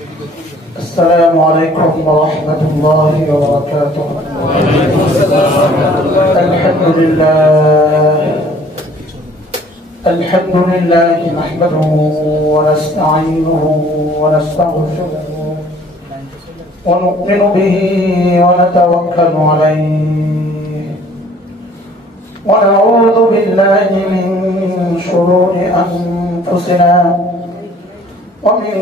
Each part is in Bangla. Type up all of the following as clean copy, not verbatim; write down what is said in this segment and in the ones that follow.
السلام عليكم ورحمة الله وبركاته. الحمد لله نحمده ونستعينه ونستغفره ونؤمن به ونتوكل عليه ونعوذ بالله من شرور أنفسنا ومن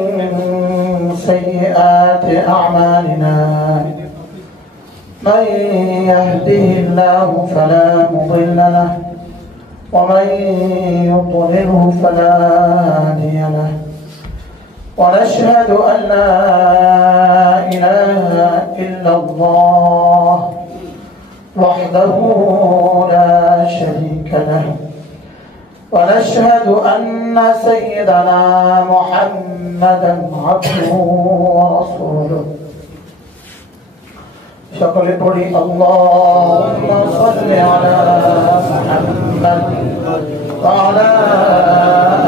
سيئات أعمالنا. من يهده الله فلا مضل له ومن يضلله فلا هادي له. ونشهد أن لا إله إلا الله وحده لا شريك له. ونشهد أن سيدنا محمدا عبده ورسوله. شكر قولي اللهم صل على محمد وعلى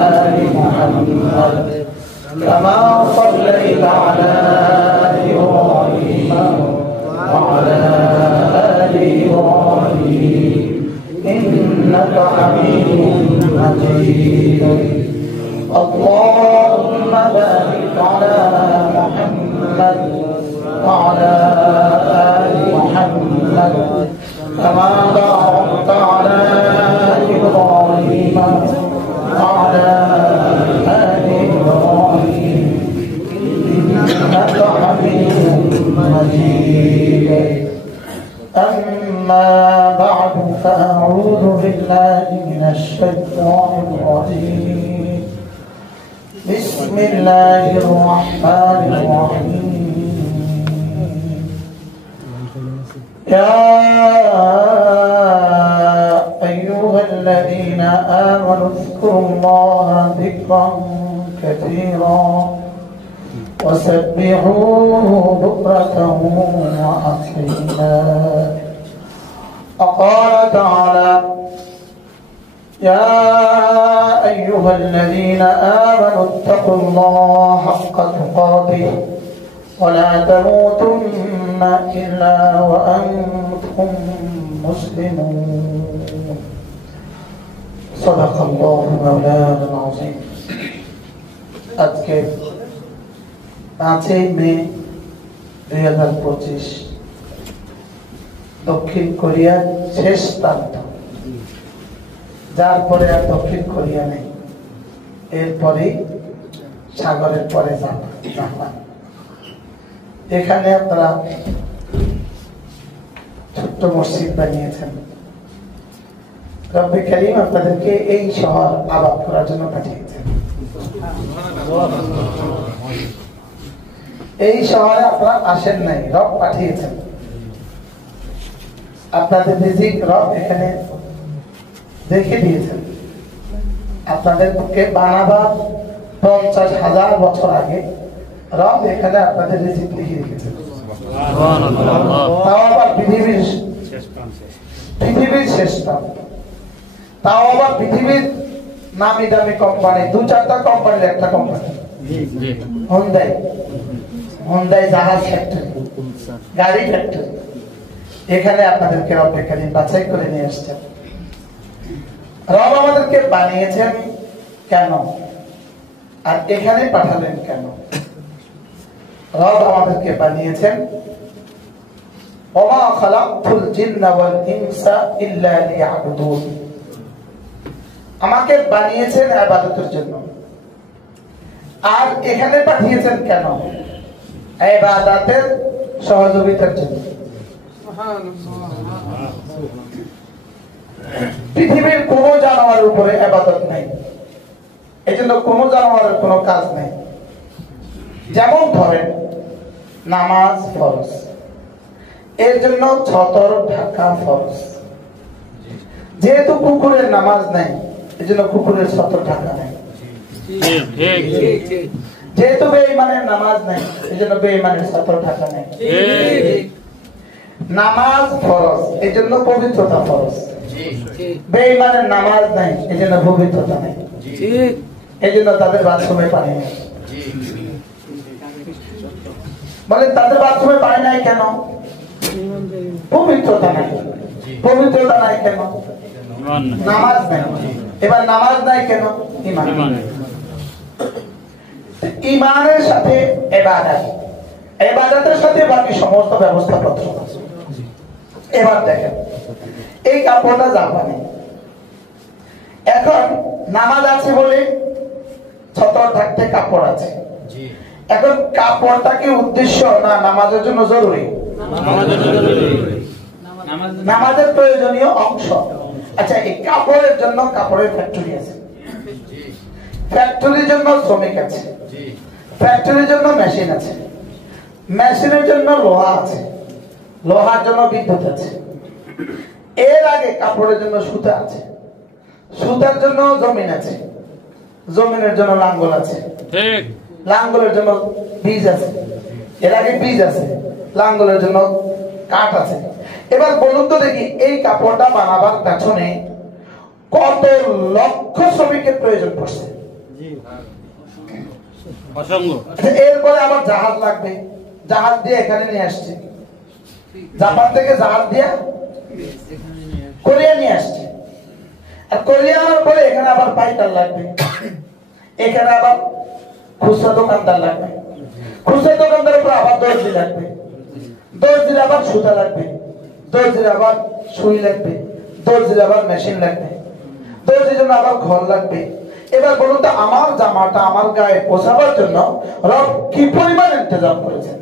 آل محمد كما صليت على إبراهيم وعلى آل إبراهيم إنك حميد مجيد. اللهم بارك على محمد وعلى آل محمد كما باركت على إبراهيم وعلى آل إبراهيم إنك حميد مجيد. أما بعد فأعوذ بالله من الشيطان الرجيم. بسم الله الرحمن الرحيم. يا أيها الذين آمنوا اذكروا الله ذكرا كثيرا وسبحوه بكرة وأصيلا. وقال تعالى يا أيها الذين آمنوا اتقوا الله حق تقاته ولا تموتن إلا وأنتم مسلمون. صدق الله مولانا العظيم. أذكر 5 মে 2025 দক্ষিণ কোরিয়ার শেষ প্রান্ত, যার পরে আর দক্ষিণ কোরিয়া নেই, এরপরে সাগরের পরে জাপান। এখানে আপনারা ছোট্ট মসজিদ বানিয়েছেন। রব্বে কারীম আপনাদেরকে এই শহর আবাদ করার জন্য পাঠিয়েছেন। এই শহরে আপনারা আসেন নাই, রব পাঠিয়েছেন। আপনাদের রিজিক রব এখানে দেখে দিয়েছেন। আপনাদেরকে বানাবার 50,000 বছর আগে রব এখানে আপনাদের রিজিক লিখে রেখেছেন। তাও আবার পৃথিবীর শেষ প্রান্ত, তাও আবার পৃথিবীর নামি দামি কোম্পানি, 2-4টা কোম্পানির একটা কোম্পানি হোন্ডাই জাহাজ ফ্যাক্টরি, গাড়ি ফ্যাক্টরি। এখানে আপনাদেরকে রব্বে কারীম বাছাই করে নিয়ে আসছেন। রব আমাদেরকে বানিয়েছেন কেন আর এখানে পাঠালেন কেন? রব আমাদেরকে বানিয়েছেন ওমা খালাকতুল জিন্না ওয়াল ইনসা ইল্লা লিয়াবুদুন। আমাকে বানিয়েছেন ইবাদতের জন্য। আর এখানে পাঠিয়েছেন কেন? ইবাদতের সহযোগিতার জন্য। পৃথিবীর কোন জানোয়ারের উপরে ইবাদত নাই, এজন্য কোন জানোয়ারের কোনো কাজ নাই। যেমন ধরেন নামাজ ফরজ, এর জন্য ছতর ঢাকা ফরজ। যেহেতু কুকুরের নামাজ নাই, এজন্য কুকুরের ছতর ঢাকা নাই। যেহেতু বেঈমানের নামাজ নাই, এজন্য বেঈমানের ছতর ঢাকা নাই। নামাজ ফরজ, এজন্য পবিত্রতা ফরজ। বেঈমানের নামাজ নাই, এজন্য পবিত্রতা নাই। এজন্য তাদের বাথরুমে পানি নেই। বলে তাদের বাথরুমে পানি নাই কেন? পবিত্রতা নাই। পবিত্রতা নাই কেন? নামাজ নাই। এবার নামাজ নাই কেন? ঈমান। ঈমানের সাথে ইবাদত, ইবাদতের সাথে বাকি সমস্ত ব্যবস্থাপত্র। এবার দেখেন এই কাপড়টা জাপানি, এখন নামাজ আছে বলে ছতর থাকতে কাপড় আছে। এখন কাপড়টা কি উদ্দেশ্য না নামাজের জন্য জরুরি? নামাজের প্রয়োজনীয় অংশ। আচ্ছা, এই কাপড়ের জন্য কাপড়ের ফ্যাক্টরি আছে, ফ্যাক্টরির জন্য শ্রমিক আছে, ফ্যাক্টরির জন্য মেশিন আছে, মেশিনের জন্য লোহা আছে, লোহার জন্য বিদ্যুৎ আছে। এর আগে কাপড়ের জন্য সুতা আছে, সুতার জন্য জমিন আছে, জমিনের জন্য লাঙ্গল আছে, লাঙ্গলের জন্য বীজ আছে, এর আগে বীজ আছে, লাঙ্গলের জন্য কাঠ আছে। এবার বলুন তো দেখি এই কাপড়টা বানাবার পেছনে কত লক্ষ শ্রমিকের প্রয়োজন পড়ছে? এরপরে আবার জাহাজ লাগবে, জাহাজ দিয়ে এখানে নিয়ে আসছে, জাপান থেকে জাহাজ দিয়ে কোরিয়া নিয়ে আসছে, আর কোরিয়া আনার পরে এখানে আবার পাইকার লাগবে, এখানে আবার খুচরা দোকানদার লাগবে, খুচরা দোকানদারের উপর আবার দর্জি লাগবে, দর্জির আবার সুতা লাগবে, দর্জির আবার সুই লাগবে, দর্জির আবার মেশিন লাগবে, দর্জির জন্য আবার ঘর লাগবে। এবার বলুন তো আমার জামাটা আমার গায়ে পোষাবার জন্য রব কি পরিমাণ ইন্তজাম করেছেন?